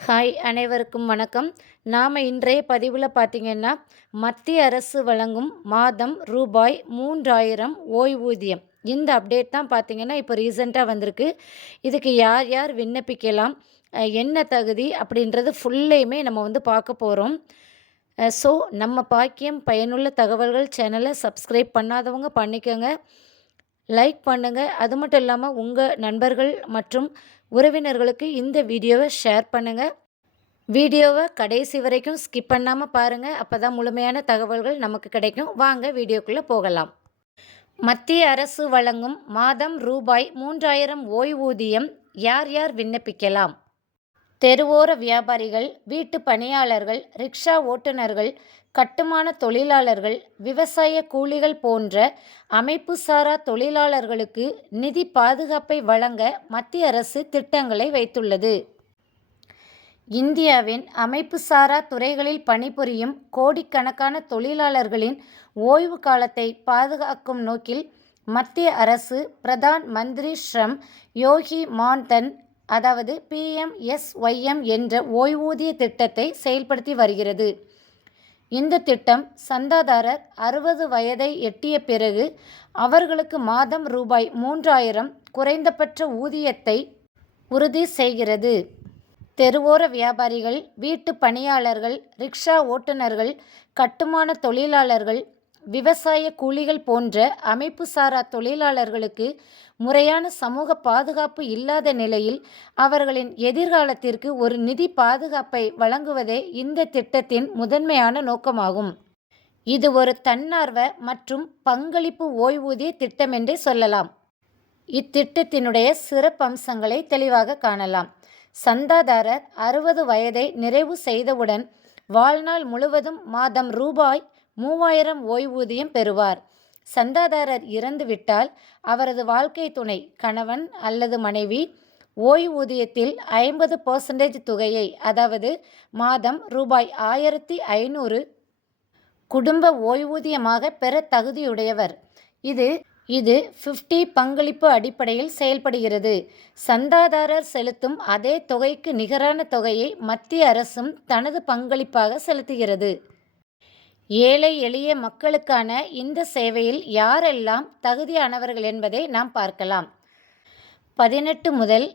Hi அனைவருக்கும் வணக்கம். நாம் இன்றைய பதிவில் பார்த்திங்கன்னா மத்திய அரசு வழங்கும் மாதம் ரூபாய் மூன்றாயிரம் ஓய்வூதியம். இந்த அப்டேட் தான் பார்த்திங்கன்னா இப்போ ரீசெண்டாக வந்திருக்கு. இதுக்கு யார் யார் விண்ணப்பிக்கலாம் என்ன தகுதி அப்படின்றது ஃபுல்லையுமே நம்ம வந்து பார்க்க போகிறோம் ஸோ நம்ம பாக்கியம் பயனுள்ள தகவல்கள் சேனலை சப்ஸ்கிரைப் பண்ணாதவங்க பண்ணிக்கோங்க. லைக் பண்ணுங்கள் அது மட்டும் இல்லாமல் உங்கள் நண்பர்கள் மற்றும் உறவினர்களுக்கு இந்த வீடியோவை ஷேர் பண்ணுங்கள் வீடியோவை கடைசி வரைக்கும் ஸ்கிப் பண்ணாமல் பாருங்கள் அப்போ தான் முழுமையான தகவல்கள் நமக்கு கிடைக்கும். வாங்க வீடியோக்குள்ளே போகலாம். மத்திய அரசு வழங்கும் மாதம் ரூபாய் மூன்றாயிரம் ஓய்வூதியம் யார் யார் விண்ணப்பிக்கலாம்? தெருவோர வியாபாரிகள் வீட்டு பணியாளர்கள் ரிக்ஷா ஓட்டுநர்கள் கட்டுமான தொழிலாளர்கள் விவசாய கூலிகள் போன்ற அமைப்புசாரா தொழிலாளர்களுக்கு நிதி பாதுகாப்பை வழங்க மத்திய அரசு திட்டங்களை வைத்துள்ளது. இந்தியாவின் அமைப்புசாரா துறைகளில் பணிபுரியும் கோடிக்கணக்கான தொழிலாளர்களின் ஓய்வு காலத்தை பாதுகாக்கும் நோக்கில் மத்திய அரசு பிரதான் மந்திரி ஸ்ரம் யோகி மான்தன் அதாவது பிஎம்எஸ்ஒய்எம் என்ற ஓய்வூதிய திட்டத்தை செயல்படுத்தி வருகிறது. இந்த திட்டம் சந்தாதாரர் அறுபது வயதை எட்டிய பிறகு அவர்களுக்கு மாதம் ரூபாய் மூன்றாயிரம் குறைந்தபட்ச ஊதியத்தை உறுதி செய்கிறது. தெருவோர வியாபாரிகள் வீட்டு பணியாளர்கள் ரிக்ஷா ஓட்டுநர்கள் கட்டுமான தொழிலாளர்கள் விவசாய கூலிகள் போன்ற அமைப்புசாரா தொழிலாளர்களுக்கு முறையான சமூக பாதுகாப்பு இல்லாத நிலையில் அவர்களின் எதிர்காலத்திற்கு ஒரு நிதி பாதுகாப்பை வழங்குவதே இந்த திட்டத்தின் முதன்மையான நோக்கமாகும். இது ஒரு தன்னார்வ மற்றும் பங்களிப்பு ஓய்வூதிய திட்டம் என்றே சொல்லலாம். இத்திட்டத்தினுடைய சிறப்பம்சங்களை தெளிவாக காணலாம். சந்தாதாரர் அறுபது வயதை நிறைவு செய்தவுடன் வாழ்நாள் முழுவதும் மாதம் ரூபாய் மூவாயிரம் ஓய்வூதியம் பெறுவார். சந்தாதாரர் இறந்துவிட்டால் அவரது வாழ்க்கை துணை கணவன் அல்லது மனைவி ஓய்வூதியத்தில் ஐம்பது பர்சன்டேஜ் தொகையை அதாவது மாதம் ரூபாய் ஆயிரத்தி ஐநூறு குடும்ப ஓய்வூதியமாக பெற தகுதியுடையவர். இது இது ஃபிஃப்டி பங்களிப்பு அடிப்படையில் செயல்படுகிறது. சந்தாதாரர் செலுத்தும் அதே தொகைக்கு நிகரான தொகையை மத்திய அரசும் தனது பங்களிப்பாக செலுத்துகிறது. ஏழை எளிய மக்களுக்கான இந்த சேவையில் யாரெல்லாம் தகுதியானவர்கள் என்பதை நாம் பார்க்கலாம். பதினெட்டு முதல்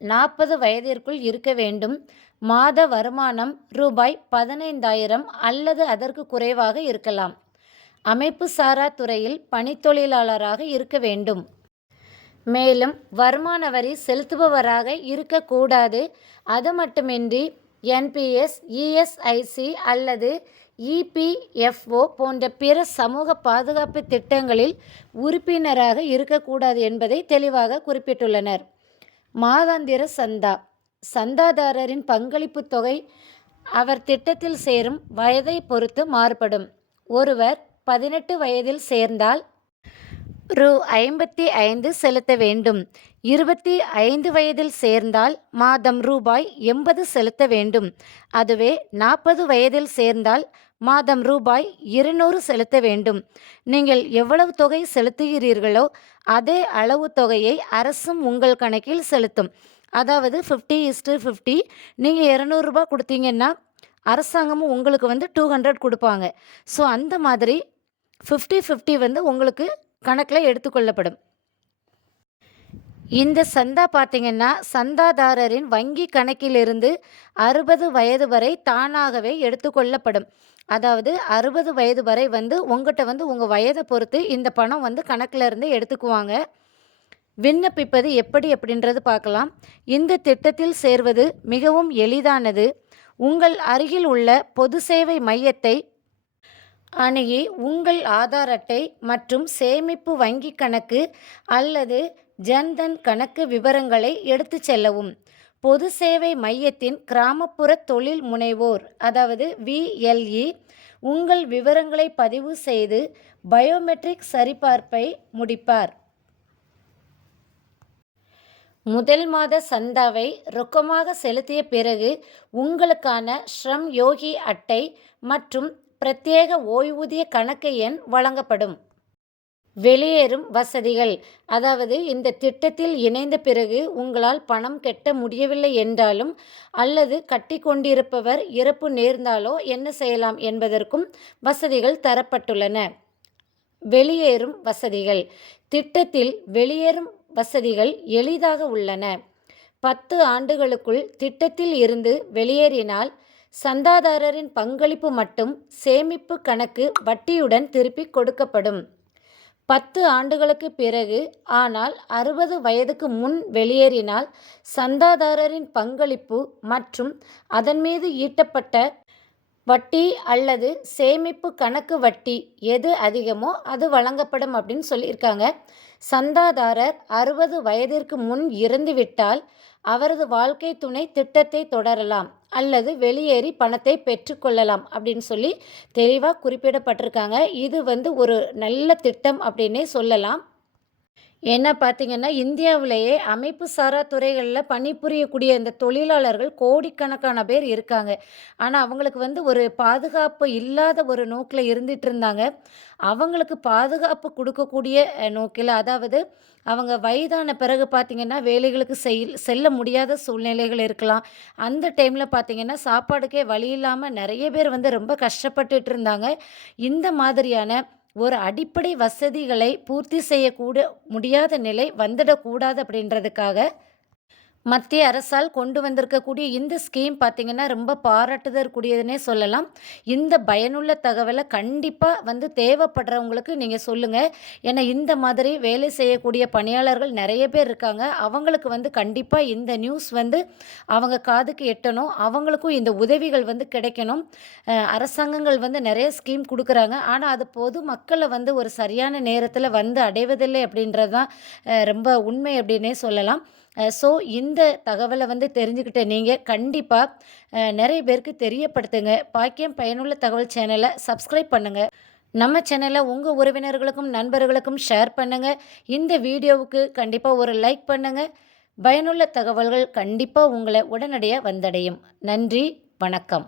நாற்பது வயதிற்குள் இருக்க வேண்டும். மாத வருமானம் ரூபாய் பதினைந்தாயிரம் அல்லது அதற்கு குறைவாக இருக்கலாம். அமைப்பு சாரா துறையில் பணித்தொழிலாளராக இருக்க வேண்டும். மேலும் வருமான வரி செலுத்துபவராக இருக்கக்கூடாது. அது மட்டுமின்றி என்பிஎஸ் இஎஸ்ஐசி அல்லது இபிஎஃப்ஓ போன்ற பிற சமூக பாதுகாப்பு திட்டங்களில் உறுப்பினராக இருக்கக்கூடாது என்பதை தெளிவாக குறிப்பிட்டுள்ளனர். மாதாந்திர சந்தா. சந்தாதாரரின் பங்களிப்பு தொகை அவர் திட்டத்தில் சேரும் வயதை பொறுத்து மாறுபடும். ஒருவர் பதினெட்டு வயதில் சேர்ந்தால் ரூ. ஐம்பத்தி ஐந்து செலுத்த வேண்டும். இருபத்தி ஐந்து வயதில் சேர்ந்தால் மாதம் ரூபாய் எண்பது செலுத்த வேண்டும். அதுவே நாற்பது வயதில் சேர்ந்தால் மாதம் ரூபாய் இருநூறு செலுத்த வேண்டும். நீங்கள் எவ்வளவு தொகை செலுத்துகிறீர்களோ அதே அளவு தொகையை அரசும் உங்கள் கணக்கில் செலுத்தும். அதாவது ஃபிஃப்டி இஸ்டு ஃபிஃப்டி நீங்கள் இரநூறுபா கொடுத்தீங்கன்னா அரசாங்கமும் உங்களுக்கு வந்து டூ ஹண்ட்ரட் கொடுப்பாங்க. ஸோ அந்த மாதிரி ஃபிஃப்டி ஃபிஃப்டி வந்து உங்களுக்கு கணக்கில் எடுத்துக்கொள்ளப்படும் இந்த சந்தா பார்த்தீங்கன்னா சந்தாதாரரின் வங்கி கணக்கிலிருந்து அறுபது வயது வரை தானாகவே எடுத்துக்கொள்ளப்படும் அதாவது அறுபது வயது வரை வந்து உங்கள்கிட்ட வந்து உங்கள் வயதை பொறுத்து இந்த பணம் வந்து கணக்கில் இருந்து எடுத்துக்குவாங்க. விண்ணப்பிப்பது எப்படி அப்படின்றது பார்க்கலாம். இந்த திட்டத்தில் சேர்வது மிகவும் எளிதானது. உங்கள் அருகில் உள்ள பொது சேவை மையத்தை அணுகி உங்கள் ஆதார் அட்டை மற்றும் சேமிப்பு வங்கி கணக்கு அல்லது ஜன்தன் கணக்கு விவரங்களை எடுத்துச் செல்லவும். பொது சேவை மையத்தின் கிராமப்புற தொழில் முனைவோர் அதாவது விஎல்இ உங்கள் விவரங்களை பதிவு செய்து பயோமெட்ரிக் சரிபார்ப்பை முடிப்பார். முதல் மாத சந்தாவை ரொக்கமாக செலுத்திய பிறகு உங்களுக்கான ஸ்ரம் யோகி அட்டை மற்றும் பிரத்யேக ஓய்வூதிய கணக்கு எண் வழங்கப்படும். வெளியேறும் வசதிகள். அதாவது இந்த திட்டத்தில் இணைந்த பிறகு உங்களால் பணம் கட்ட முடியவில்லை என்றாலும் அல்லது கட்டி கொண்டிருப்பவர் இறப்பு நேர்ந்தாலோ என்ன செய்யலாம் என்பதற்கும் வசதிகள் தரப்பட்டுள்ளன. வெளியேறும் வசதிகள். திட்டத்தில் வெளியேறும் வசதிகள் எளிதாக உள்ளன. பத்து ஆண்டுகளுக்குள் திட்டத்தில் இருந்து வெளியேறினால் சந்தாதாரரின் பங்களிப்பு மட்டும் சேமிப்பு கணக்கு வட்டியுடன் திருப்பி கொடுக்கப்படும். பத்து ஆண்டுகளுக்கு பிறகு ஆனால் அறுபது வயதுக்கு முன் வெளியேறினால் சந்தாதாரரின் பங்களிப்பு மற்றும் அதன் மீது ஈட்டப்பட்ட வட்டி அல்லது சேமிப்பு கணக்கு வட்டி எது அதிகமோ அது வழங்கப்படும் அப்படின்னு சொல்லியிருக்காங்க. சந்தாதாரர் அறுபது வயதிற்கு முன் இறந்துவிட்டால் அவரது வாழ்க்கை துணை திட்டத்தை தொடரலாம் அல்லது வெளியேறி பணத்தை பெற்றுக்கொள்ளலாம் அப்படின்னு சொல்லி தெளிவாக குறிப்பிடப்பட்டிருக்காங்க. இது வந்து ஒரு நல்ல திட்டம் அப்படின்னே சொல்லலாம். ஏன்னா பார்த்தீங்கன்னா இந்தியாவிலேயே அமைப்பு சாரா துறைகளில் பணிபுரியக்கூடிய இந்த தொழிலாளர்கள் கோடிக்கணக்கான பேர் இருக்காங்க. ஆனால் அவங்களுக்கு வந்து ஒரு பாதுகாப்பு இல்லாத ஒரு நோக்கில் இருந்துட்டு இருந்தாங்க அவங்களுக்கு பாதுகாப்பு கொடுக்கக்கூடிய நோக்கில் அதாவது அவங்க வயதான பிறகு பார்த்திங்கன்னா வேலைகளுக்கு செய் செல்ல முடியாத சூழ்நிலைகள் இருக்கலாம். அந்த டைமில் பார்த்திங்கன்னா சாப்பாடுக்கே வழி இல்லாமல் நிறைய பேர் வந்து ரொம்ப கஷ்டப்பட்டுட்டு இருந்தாங்க இந்த மாதிரியான ஒரு அடிப்படை வசதிகளை பூர்த்தி செய்யக்கூட முடியாத நிலை வந்துடக்கூடாது அப்படின்றதுக்காக மத்திய அரசால் கொண்டு வந்திருக்கக்கூடிய இந்த ஸ்கீம் பார்த்திங்கன்னா ரொம்ப பாராட்டுதற்குரியதுனே சொல்லலாம். இந்த பயனுள்ள தகவலை கண்டிப்பாக வந்து தேவைப்படுறவங்களுக்கு நீங்கள் சொல்லுங்கள் ஏன்னா இந்த மாதிரி வேலை செய்யக்கூடிய பணியாளர்கள் நிறைய பேர் இருக்காங்க. அவங்களுக்கு வந்து கண்டிப்பாக இந்த நியூஸ் வந்து அவங்க காதுக்கு எட்டணும். அவங்களுக்கும் இந்த உதவிகள் வந்து கிடைக்கணும். அரசாங்கங்கள் வந்து நிறைய ஸ்கீம் கொடுக்குறாங்க. ஆனால் அது பொது மக்களை வந்து ஒரு சரியான நேரத்தில் வந்து அடைவதில்லை அப்படின்றது தான் ரொம்ப உண்மை அப்படின்னே சொல்லலாம். ஸோ இந்த தகவலை வந்து தெரிஞ்சுக்கிட்ட நீங்கள் கண்டிப்பாக நிறைய பேருக்கு தெரியப்படுத்துங்க. பாக்கியம் பயனுள்ள தகவல் சேனலை சப்ஸ்கிரைப் பண்ணுங்கள் நம்ம சேனலை உங்கள் உறவினர்களுக்கும் நண்பர்களுக்கும் ஷேர் பண்ணுங்கள் இந்த வீடியோவுக்கு கண்டிப்பாக ஒரு லைக் பண்ணுங்கள் பயனுள்ள தகவல்கள் கண்டிப்பாக உங்களை உடனடியாக வந்தடையும். நன்றி வணக்கம்.